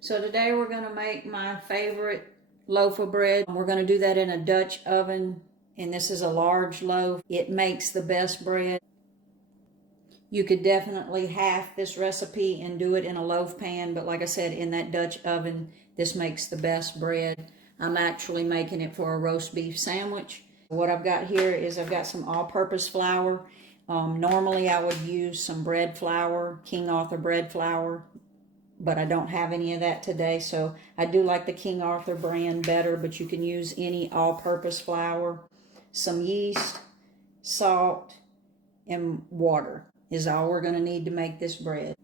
So today we're going to make my favorite loaf of bread. We're going to do that in a Dutch oven, and this is a large loaf. It makes the best bread. You could definitely half this recipe and do it in a loaf pan, but like I said, in that Dutch oven, this makes the best bread. I'm actually making it for a roast beef sandwich. What I've got here is I've got some all-purpose flour. Normally I would use some bread flour, King Arthur bread flour, but I don't have any of that today, so I do like the King Arthur brand better, but you can use any all-purpose flour. Some yeast, salt, and water is all we're going to need to make this bread.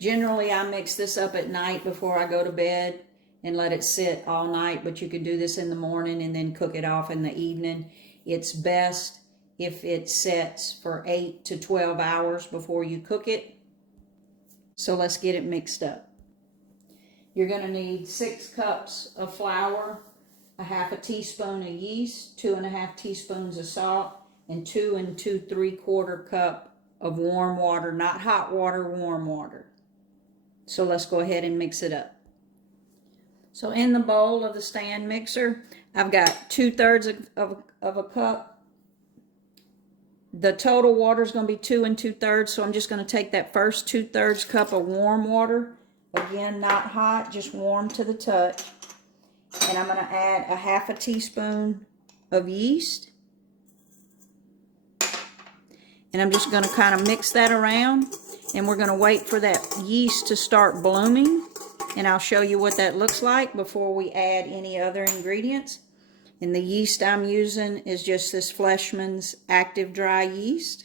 Generally, I mix this up at night before I go to bed and let it sit all night, but you can do this in the morning and then cook it off in the evening. It's best if it sets for 8 to 12 hours before you cook it. So let's get it mixed up. You're going to need 6 cups of flour, a half a teaspoon of yeast, 2 1/2 teaspoons of salt, and 2 2 3/4 cup of warm water, not hot water, warm water. So let's go ahead and mix it up. So in the bowl of the stand mixer, I've got 2/3 of a cup. The total water is going to be 2 2/3, so I'm just going to take that first 2/3 cup of warm water. Again, not hot, just warm to the touch. And I'm going to add a half a teaspoon of yeast. And I'm just going to kind of mix that around. And we're going to wait for that yeast to start blooming. And I'll show you what that looks like before we add any other ingredients. And the yeast I'm using is just this Fleshman's Active Dry Yeast.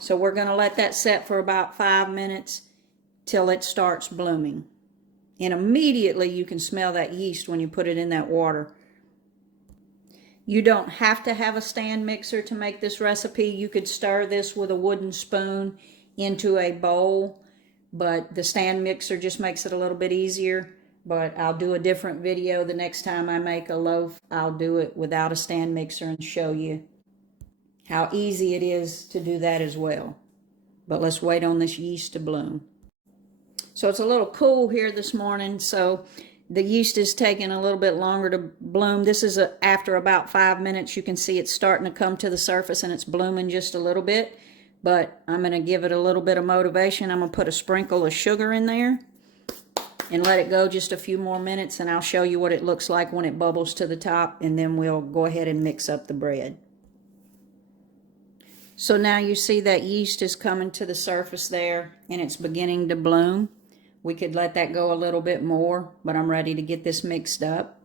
So we're going to let that set for about 5 minutes till it starts blooming. And immediately you can smell that yeast when you put it in that water. You don't have to have a stand mixer to make this recipe. You could stir this with a wooden spoon into a bowl, but the stand mixer just makes it a little bit easier. But I'll do a different video the next time I make a loaf. I'll do it without a stand mixer and show you how easy it is to do that as well. But let's wait on this yeast to bloom. So it's a little cool here this morning, so the yeast is taking a little bit longer to bloom. This is after about 5 minutes. You can see it's starting to come to the surface and it's blooming just a little bit. But I'm going to give it a little bit of motivation. I'm going to put a sprinkle of sugar in there and let it go just a few more minutes, and I'll show you what it looks like when it bubbles to the top, and then we'll go ahead and mix up the bread. So now you see that yeast is coming to the surface there, and it's beginning to bloom. We could let that go a little bit more, but I'm ready to get this mixed up.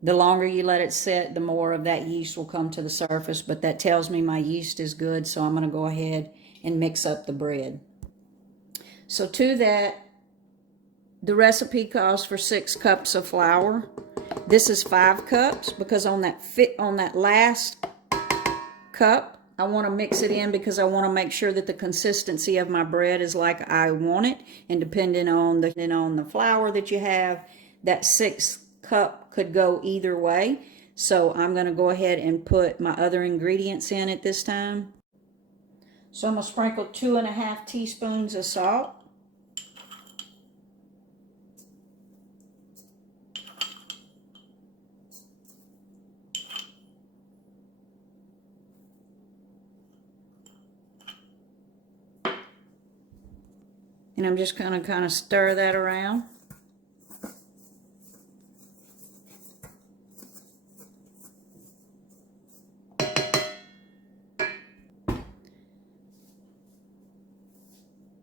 The longer you let it sit, the more of that yeast will come to the surface, but that tells me my yeast is good, so I'm going to go ahead and mix up the bread. So to that, the recipe calls for 6 cups of flour. This is 5 cups because on that last cup, I want to mix it in because I want to make sure that the consistency of my bread is like I want it. And depending on the flour that you have, that 6th cup could go either way. So I'm going to go ahead and put my other ingredients in at this time. So I'm going to sprinkle 2 1/2 teaspoons of salt. And I'm just going to kind of stir that around.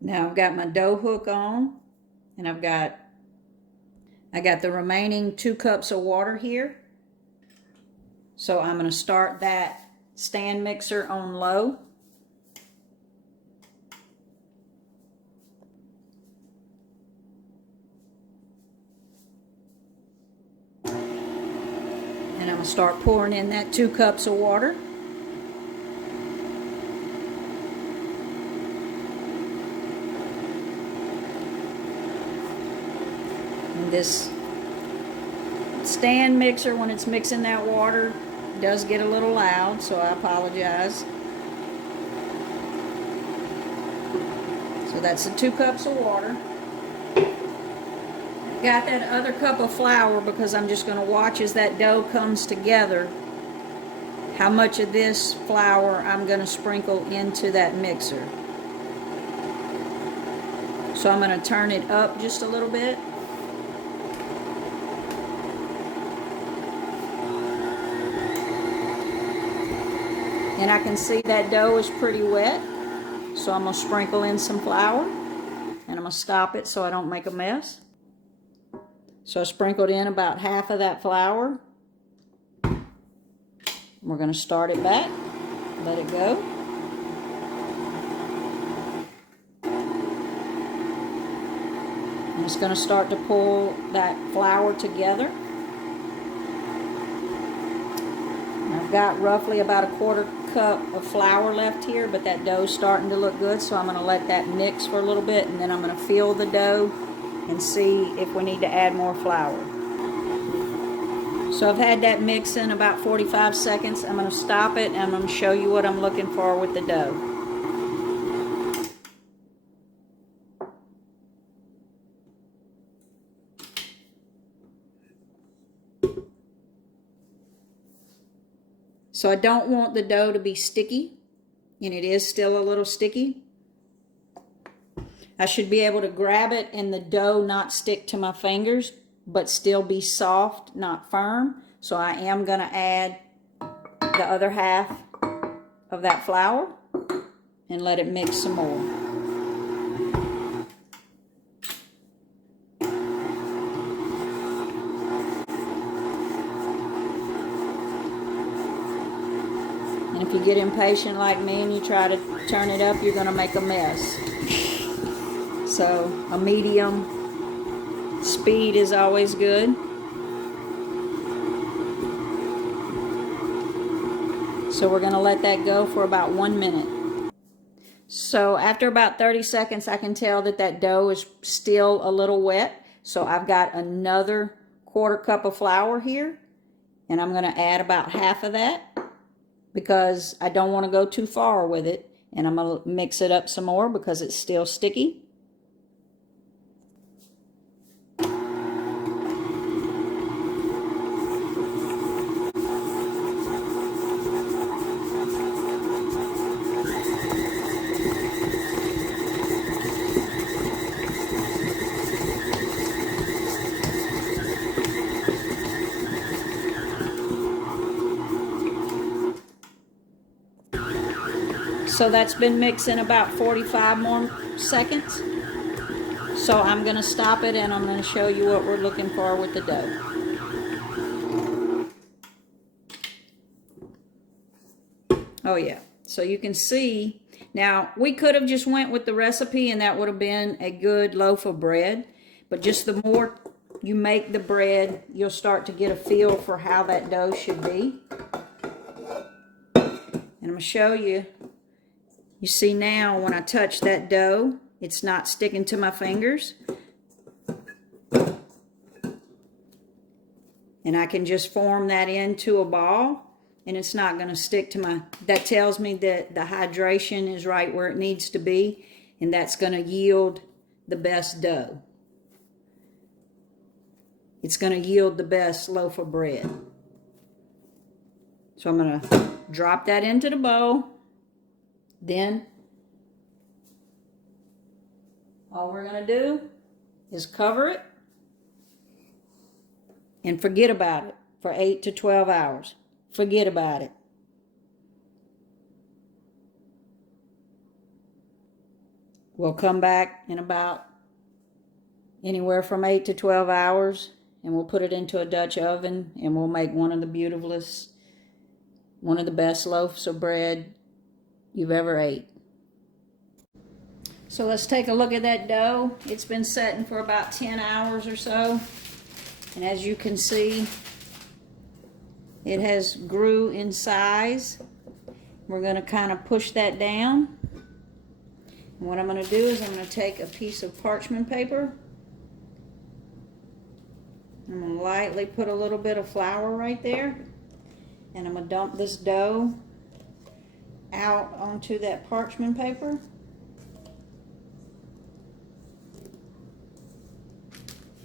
Now I've got my dough hook on, and I got the remaining 2 cups of water here. So I'm going to start that stand mixer on low. And I'm going to start pouring in that 2 cups of water. And this stand mixer, when it's mixing that water, does get a little loud, so I apologize. So So that's the 2 cups of water. Got that other cup of flour because I'm just going to watch as that dough comes together how much of this flour I'm going to sprinkle into that mixer. So I'm going to turn it up just a little bit. And I can see that dough is pretty wet. So I'm going to sprinkle in some flour. And I'm going to stop it so I don't make a mess. So I sprinkled in about half of that flour. We're going to start it back. Let it go. And it's going to start to pull that flour together. I've got roughly about a 1/4 cup of flour left here, but that dough's starting to look good, so I'm going to let that mix for a little bit, and then I'm going to feel the dough and see if we need to add more flour. So I've had that mix in about 45 seconds. I'm going to stop it, and I'm going to show you what I'm looking for with the dough. So I don't want the dough to be sticky, and it is still a little sticky. I should be able to grab it and the dough not stick to my fingers, but still be soft, not firm. So I am going to add the other half of that flour and let it mix some more. And if you get impatient like me and you try to turn it up, you're going to make a mess. So a medium speed is always good. So we're going to let that go for about 1 minute. So after about 30 seconds, I can tell that that dough is still a little wet. So I've got another 1/4 cup of flour here, and I'm going to add about half of that because I don't want to go too far with it. And I'm going to mix it up some more because it's still sticky. So that's been mixing about 45 more seconds. So I'm going to stop it and I'm going to show you what we're looking for with the dough. Oh yeah, so you can see, now we could have just went with the recipe and that would have been a good loaf of bread. But just the more you make the bread, you'll start to get a feel for how that dough should be. And I'm going to show you. You see now when I touch that dough, it's not sticking to my fingers. And I can just form that into a ball and it's not going to stick to my, that tells me that the hydration is right where it needs to be, and that's going to yield the best dough. It's going to yield the best loaf of bread. So I'm going to drop that into the bowl. Then all we're going to do is cover it and forget about it for 8 to 12 hours. Forget about it. We'll come back in about anywhere from 8 to 12 hours and we'll put it into a Dutch oven and we'll make one of the best loaves of bread you've ever ate. So let's take a look at that dough. It's been setting for about 10 hours or so. And as you can see, it has grew in size. We're going to kind of push that down. And what I'm going to do is I'm going to take a piece of parchment paper. I'm going to lightly put a little bit of flour right there. And I'm going to dump this dough out onto that parchment paper.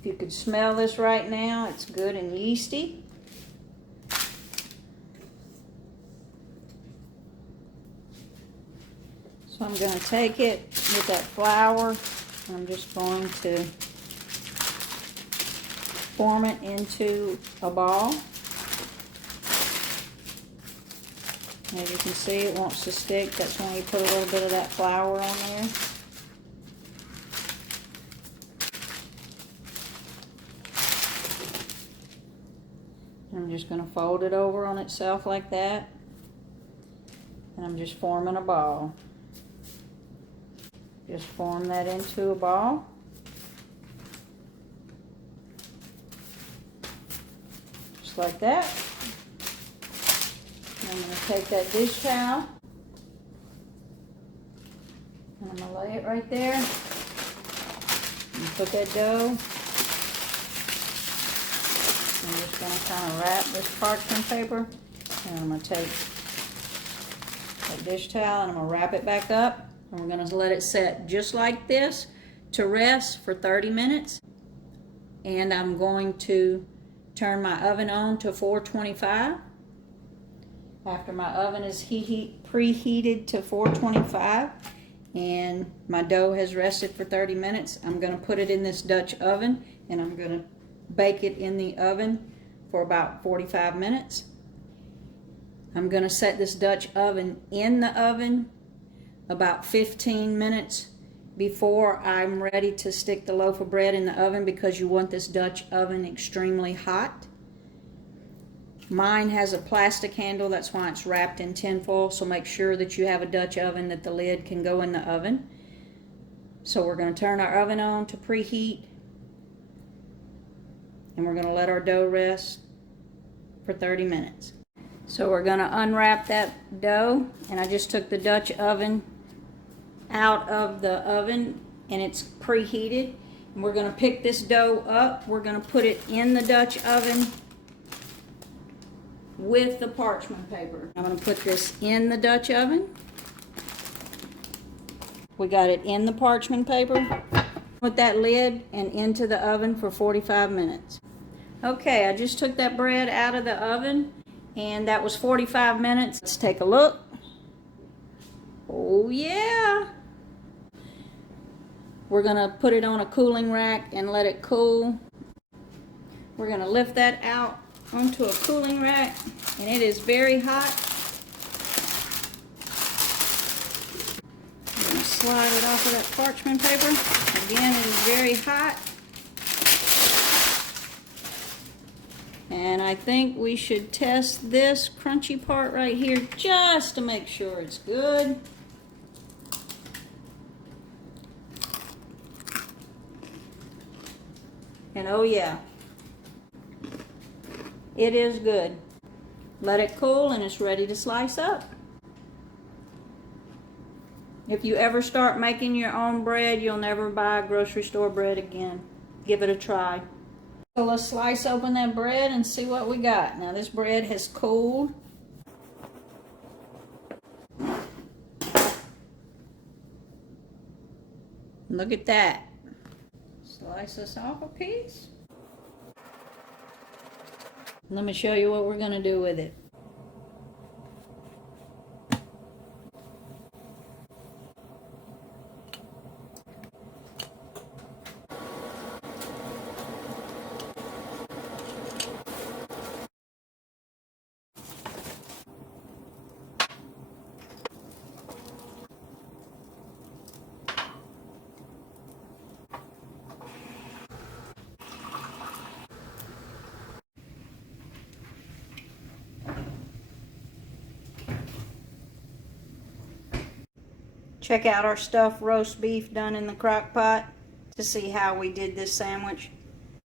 If you could smell this right now, it's good and yeasty. So I'm going to take it with that flour, and I'm just going to form it into a ball. As you can see, it wants to stick. That's when you put a little bit of that flour on there. I'm just going to fold it over on itself like that. And I'm just forming a ball. Just form that into a ball. Just like that. I'm going to take that dish towel and I'm going to lay it right there and put that dough. I'm just going to kind of wrap this parchment paper, and I'm going to take that dish towel and I'm going to wrap it back up, and we're going to let it set just like this to rest for 30 minutes. And I'm going to turn my oven on to 425. After my oven is preheated to 425 and my dough has rested for 30 minutes, I'm going to put it in this Dutch oven and I'm going to bake it in the oven for about 45 minutes. I'm going to set this Dutch oven in the oven about 15 minutes before I'm ready to stick the loaf of bread in the oven, because you want this Dutch oven extremely hot. Mine has a plastic handle, that's why it's wrapped in tin foil, so make sure that you have a Dutch oven that the lid can go in the oven. So we're going to turn our oven on to preheat, and we're going to let our dough rest for 30 minutes. So we're going to unwrap that dough, and I just took the Dutch oven out of the oven and it's preheated. And we're going to pick this dough up, we're going to put it in the Dutch oven with the parchment paper. I'm going to put this in the Dutch oven. We got it in the parchment paper. Put that lid and into the oven for 45 minutes. Okay, I just took that bread out of the oven and that was 45 minutes. Let's take a look. Oh yeah. We're going to put it on a cooling rack and let it cool. We're going to lift that out onto a cooling rack, and it is very hot. I'm going to slide it off of that parchment paper. Again, it is very hot. And I think we should test this crunchy part right here just to make sure it's good. And oh yeah, it is good. Let it cool and it's ready to slice up. If you ever start making your own bread, you'll never buy grocery store bread again. Give it a try. So let's slice open that bread and see what we got. Now this bread has cooled. Look at that. Slice us off a piece. Let me show you what we're going to do with it. Check out our stuffed roast beef done in the crock pot to see how we did this sandwich.